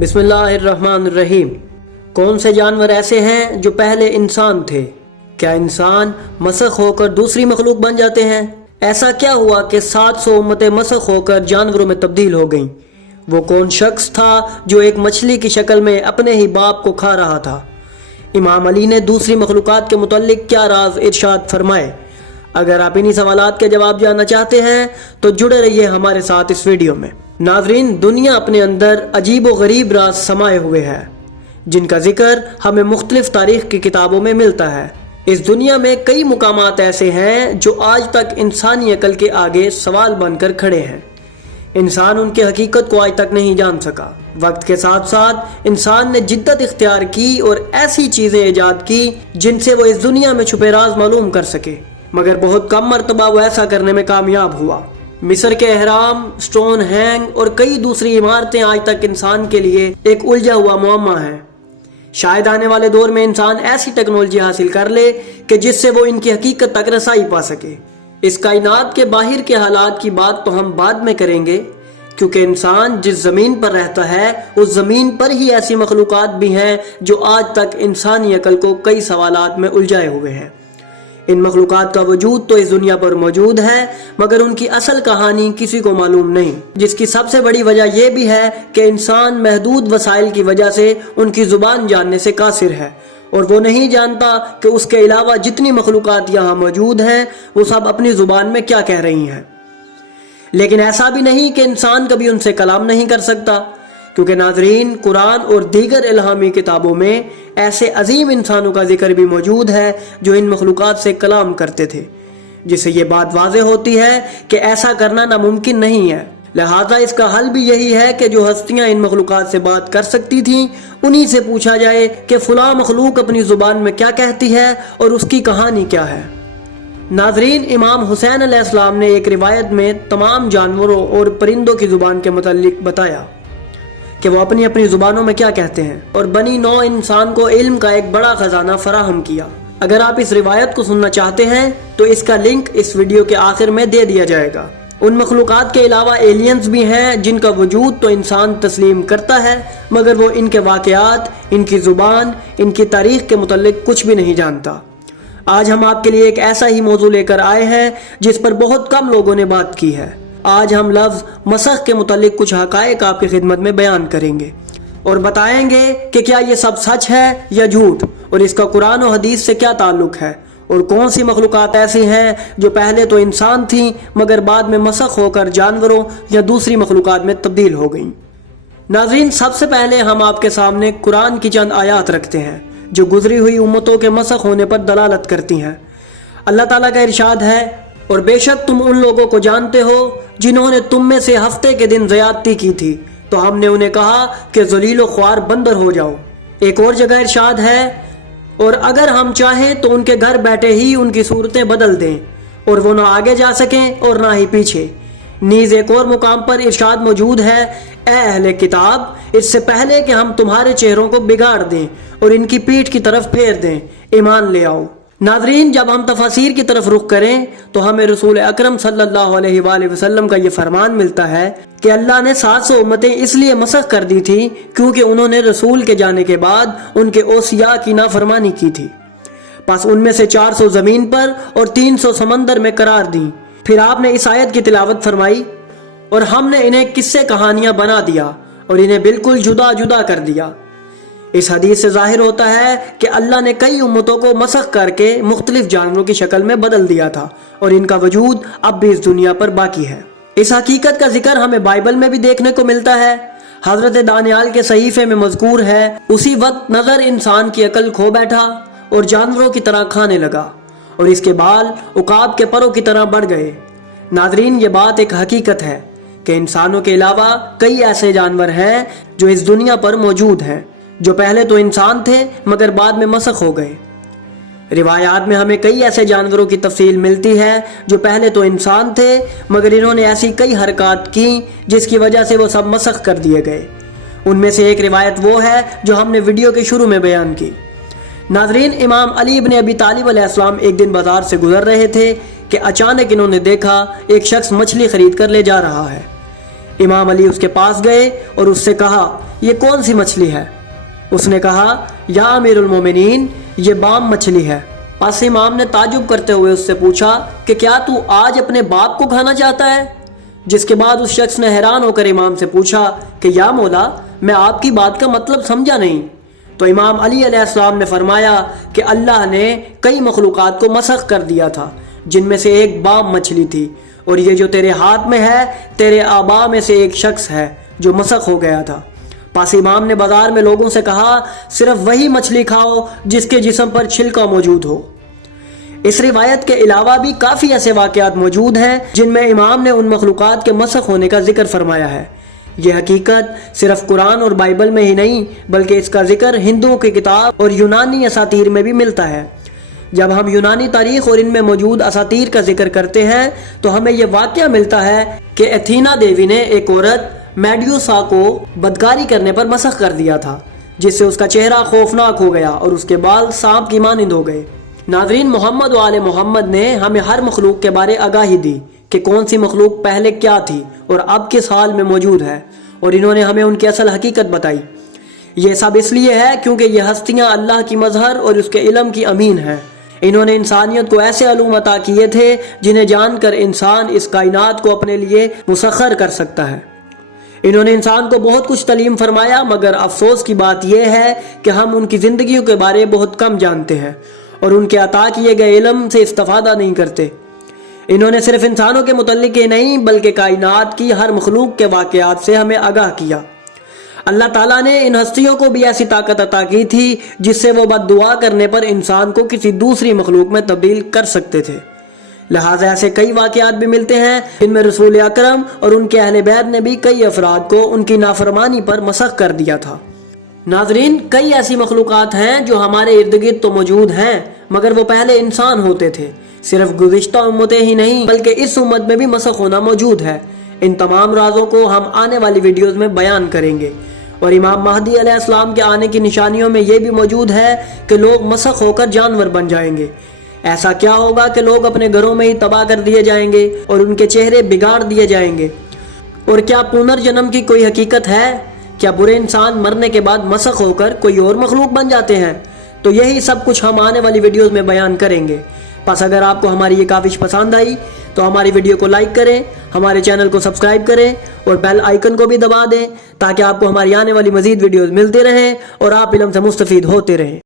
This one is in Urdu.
بسم اللہ الرحمن الرحیم۔ کون سے جانور ایسے ہیں جو پہلے انسان تھے؟ کیا انسان مسخ ہو کر دوسری مخلوق بن جاتے ہیں؟ ایسا کیا ہوا کہ 700 امتیں مسخ ہو کر جانوروں میں تبدیل ہو گئیں؟ وہ کون شخص تھا جو ایک مچھلی کی شکل میں اپنے ہی باپ کو کھا رہا تھا؟ امام علی نے دوسری مخلوقات کے متعلق کیا راز ارشاد فرمائے؟ اگر آپ انہی سوالات کے جواب جاننا چاہتے ہیں تو جڑے رہیے ہمارے ساتھ اس ویڈیو میں۔ ناظرین، دنیا اپنے اندر عجیب و غریب راز سمائے ہوئے ہے جن کا ذکر ہمیں مختلف تاریخ کی کتابوں میں ملتا ہے۔ اس دنیا میں کئی مقامات ایسے ہیں جو آج تک انسانی عقل کے آگے سوال بن کر کھڑے ہیں۔ انسان ان کی حقیقت کو آج تک نہیں جان سکا۔ وقت کے ساتھ ساتھ انسان نے جدت اختیار کی اور ایسی چیزیں ایجاد کی جن سے وہ اس دنیا میں چھپے راز معلوم کر سکے، مگر بہت کم مرتبہ وہ ایسا کرنے میں کامیاب ہوا۔ مصر کے اہرام، سٹون ہینگ اور کئی دوسری عمارتیں آج تک انسان کے لیے ایک الجھا ہوا معمہ ہیں۔ شاید آنے والے دور میں انسان ایسی ٹیکنالوجی حاصل کر لے کہ جس سے وہ ان کی حقیقت تک رسائی پا سکے۔ اس کائنات کے باہر کے حالات کی بات تو ہم بعد میں کریں گے، کیونکہ انسان جس زمین پر رہتا ہے اس زمین پر ہی ایسی مخلوقات بھی ہیں جو آج تک انسانی عقل کو کئی سوالات میں الجھائے ہوئے ہیں۔ ان مخلوقات کا وجود تو اس دنیا پر موجود ہے، مگر ان کی اصل کہانی کسی کو معلوم نہیں، جس کی سب سے بڑی وجہ یہ بھی ہے کہ انسان محدود وسائل کی وجہ سے ان کی زبان جاننے سے قاصر ہے، اور وہ نہیں جانتا کہ اس کے علاوہ جتنی مخلوقات یہاں موجود ہیں وہ سب اپنی زبان میں کیا کہہ رہی ہیں۔ لیکن ایسا بھی نہیں کہ انسان کبھی ان سے کلام نہیں کر سکتا، کیونکہ ناظرین، قرآن اور دیگر الہامی کتابوں میں ایسے عظیم انسانوں کا ذکر بھی موجود ہے جو ان مخلوقات سے کلام کرتے تھے، جس سے یہ بات واضح ہوتی ہے کہ ایسا کرنا ناممکن نہیں ہے۔ لہذا اس کا حل بھی یہی ہے کہ جو ہستیاں ان مخلوقات سے بات کر سکتی تھیں انہی سے پوچھا جائے کہ فلاں مخلوق اپنی زبان میں کیا کہتی ہے اور اس کی کہانی کیا ہے۔ ناظرین، امام حسین علیہ السلام نے ایک روایت میں تمام جانوروں اور پرندوں کی زبان کے متعلق بتایا کہ وہ اپنی اپنی زبانوں میں کیا کہتے ہیں، اور بنی نوع انسان کو علم کا ایک بڑا خزانہ فراہم کیا۔ اگر آپ اس روایت کو سننا چاہتے ہیں تو اس کا لنک اس ویڈیو کے آخر میں دے دیا جائے گا۔ ان مخلوقات کے علاوہ ایلینز بھی ہیں جن کا وجود تو انسان تسلیم کرتا ہے، مگر وہ ان کے واقعات، ان کی زبان، ان کی تاریخ کے متعلق کچھ بھی نہیں جانتا۔ آج ہم آپ کے لیے ایک ایسا ہی موضوع لے کر آئے ہیں جس پر بہت کم لوگوں نے بات کی ہے۔ آج ہم لفظ مسخ کے متعلق کچھ حقائق آپ کی خدمت میں بیان کریں گے اور بتائیں گے کہ کیا یہ سب سچ ہے یا جھوٹ، اور اس کا قرآن و حدیث سے کیا تعلق ہے، اور کون سی مخلوقات ایسی ہیں جو پہلے تو انسان تھیں مگر بعد میں مسخ ہو کر جانوروں یا دوسری مخلوقات میں تبدیل ہو گئیں۔ ناظرین، سب سے پہلے ہم آپ کے سامنے قرآن کی چند آیات رکھتے ہیں جو گزری ہوئی امتوں کے مسخ ہونے پر دلالت کرتی ہیں۔ اللہ تعالیٰ کا ارشاد ہے، اور بے شک تم ان لوگوں کو جانتے ہو جنہوں نے تم میں سے ہفتے کے دن زیادتی کی تھی تو ہم نے انہیں کہا کہ ذلیل و خوار بندر ہو جاؤ۔ ایک اور جگہ ارشاد ہے، اور اگر ہم چاہیں تو ان کے گھر بیٹھے ہی ان کی صورتیں بدل دیں اور وہ نہ آگے جا سکیں اور نہ ہی پیچھے۔ نیز ایک اور مقام پر ارشاد موجود ہے، اے اہل کتاب، اس سے پہلے کہ ہم تمہارے چہروں کو بگاڑ دیں اور ان کی پیٹھ کی طرف پھیر دیں، ایمان لے آؤ۔ ناظرین، جب ہم تفاسیر کی طرف رخ کریں تو ہمیں رسول اکرم صلی اللہ علیہ وآلہ وسلم کا یہ فرمان ملتا ہے کہ اللہ نے 700 امتیں اس لیے مسخ کر دی تھی کیونکہ انہوں نے رسول کے جانے کے بعد ان کے اوصیاء کی نافرمانی کی تھی۔ پس ان میں سے 400 زمین پر اور 300 سمندر میں قرار دیں۔ پھر آپ نے اس آیت کی تلاوت فرمائی، اور ہم نے انہیں قصے کہانیاں بنا دیا اور انہیں بالکل جدا جدا کر دیا۔ اس حدیث سے ظاہر ہوتا ہے کہ اللہ نے کئی امتوں کو مسخ کر کے مختلف جانوروں کی شکل میں بدل دیا تھا، اور ان کا وجود اب بھی اس دنیا پر باقی ہے۔ اس حقیقت کا ذکر ہمیں بائبل میں بھی دیکھنے کو ملتا ہے۔ حضرت دانیال کے صحیفے میں مذکور ہے، اسی وقت نظر انسان کی عقل کھو بیٹھا اور جانوروں کی طرح کھانے لگا، اور اس کے بال عقاب کے پروں کی طرح بڑھ گئے۔ ناظرین، یہ بات ایک حقیقت ہے کہ انسانوں کے علاوہ کئی ایسے جانور ہیں جو اس دنیا پر موجود ہیں، جو پہلے تو انسان تھے مگر بعد میں مسخ ہو گئے۔ روایات میں ہمیں کئی ایسے جانوروں کی تفصیل ملتی ہے جو پہلے تو انسان تھے مگر انہوں نے ایسی کئی حرکات کی جس کی وجہ سے وہ سب مسخ کر دیے گئے۔ ان میں سے ایک روایت وہ ہے جو ہم نے ویڈیو کے شروع میں بیان کی۔ ناظرین، امام علی ابن ابی طالب علیہ السلام ایک دن بازار سے گزر رہے تھے کہ اچانک انہوں نے دیکھا ایک شخص مچھلی خرید کر لے جا رہا ہے۔ امام علی اس کے پاس گئے اور اس سے کہا یہ کون سی مچھلی ہے؟ اس نے کہا یا امیر المومنین یہ بام مچھلی ہے۔ پس امام نے تعجب کرتے ہوئے اس سے پوچھا کہ کیا تو آج اپنے باپ کو کھانا چاہتا ہے؟ جس کے بعد اس شخص نے حیران ہو کر امام سے پوچھا کہ یا مولا میں آپ کی بات کا مطلب سمجھا نہیں۔ تو امام علی علیہ السلام نے فرمایا کہ اللہ نے کئی مخلوقات کو مسخ کر دیا تھا جن میں سے ایک بام مچھلی تھی، اور یہ جو تیرے ہاتھ میں ہے تیرے آبا میں سے ایک شخص ہے جو مسخ ہو گیا تھا۔ پس امام نے بازار میں لوگوں سے کہا صرف وہی مچھلی کھاؤ جس کے جسم پر چھلکا موجود ہو۔ اس روایت کے علاوہ بھی کافی ایسے واقعات موجود ہیں جن میں امام نے ان مخلوقات کے مسخ ہونے کا ذکر فرمایا ہے۔ یہ حقیقت صرف قرآن اور بائبل میں ہی نہیں بلکہ اس کا ذکر ہندوؤں کی کتاب اور یونانی اساطیر میں بھی ملتا ہے۔ جب ہم یونانی تاریخ اور ان میں موجود اساطیر کا ذکر کرتے ہیں تو ہمیں یہ واقعہ ملتا ہے کہ ایتھینا دیوی نے ایک عورت میڈیوسا کو بدکاری کرنے پر مسخ کر دیا تھا، جس سے اس کا چہرہ خوفناک ہو گیا اور اس کے بال سانپ کی مانند ہو گئے۔ ناظرین، محمد و آل محمد نے ہمیں ہر مخلوق کے بارے آگاہی دی کہ کون سی مخلوق پہلے کیا تھی اور اب کس حال میں موجود ہے، اور انہوں نے ہمیں ان کی اصل حقیقت بتائی۔ یہ سب اس لیے ہے کیونکہ یہ ہستیاں اللہ کی مظہر اور اس کے علم کی امین ہیں۔ انہوں نے انسانیت کو ایسے علوم عطا کیے تھے جنہیں جان کر انسان اس کائنات کو اپنے لیے مسخر کر سکتا ہے۔ انہوں نے انسان کو بہت کچھ تعلیم فرمایا، مگر افسوس کی بات یہ ہے کہ ہم ان کی زندگیوں کے بارے بہت کم جانتے ہیں اور ان کے عطا کیے گئے علم سے استفادہ نہیں کرتے۔ انہوں نے صرف انسانوں کے متعلق ہی نہیں بلکہ کائنات کی ہر مخلوق کے واقعات سے ہمیں آگاہ کیا۔ اللہ تعالیٰ نے ان ہستیوں کو بھی ایسی طاقت عطا کی تھی جس سے وہ بد دعا کرنے پر انسان کو کسی دوسری مخلوق میں تبدیل کر سکتے تھے۔ لہٰذا ایسے کئی واقعات بھی ملتے ہیں جن میں رسول اکرم اور ان کے اہل بیت نے بھی کئی افراد کو ان کی نافرمانی پر مسخ کر دیا تھا۔ ناظرین، کئی ایسی مخلوقات ہیں جو ہمارے ارد گرد تو موجود ہیں مگر وہ پہلے انسان ہوتے تھے۔ صرف گزشتہ امتیں ہی نہیں بلکہ اس امت میں بھی مسخ ہونا موجود ہے۔ ان تمام رازوں کو ہم آنے والی ویڈیوز میں بیان کریں گے، اور امام مہدی علیہ السلام کے آنے کی نشانیوں میں یہ بھی موجود ہے کہ لوگ مسخ ہو کر جانور بن جائیں گے۔ ایسا کیا ہوگا کہ لوگ اپنے گھروں میں ہی تباہ کر دیے جائیں گے اور ان کے چہرے بگاڑ دیے جائیں گے؟ اور کیا پنرجنم کی کوئی حقیقت ہے؟ کیا برے انسان مرنے کے بعد مسخ ہو کر کوئی اور مخلوق بن جاتے ہیں؟ تو یہی سب کچھ ہم آنے والی ویڈیوز میں بیان کریں گے۔ پس اگر آپ کو ہماری یہ کاوش پسند آئی تو ہماری ویڈیو کو لائک کریں، ہمارے چینل کو سبسکرائب کریں اور بیل آئیکن کو بھی دبا دیں تاکہ آپ کو ہماری آنے والی مزید ویڈیوز ملتے رہیں اور آپ علم سے مستفید ہوتے رہیں۔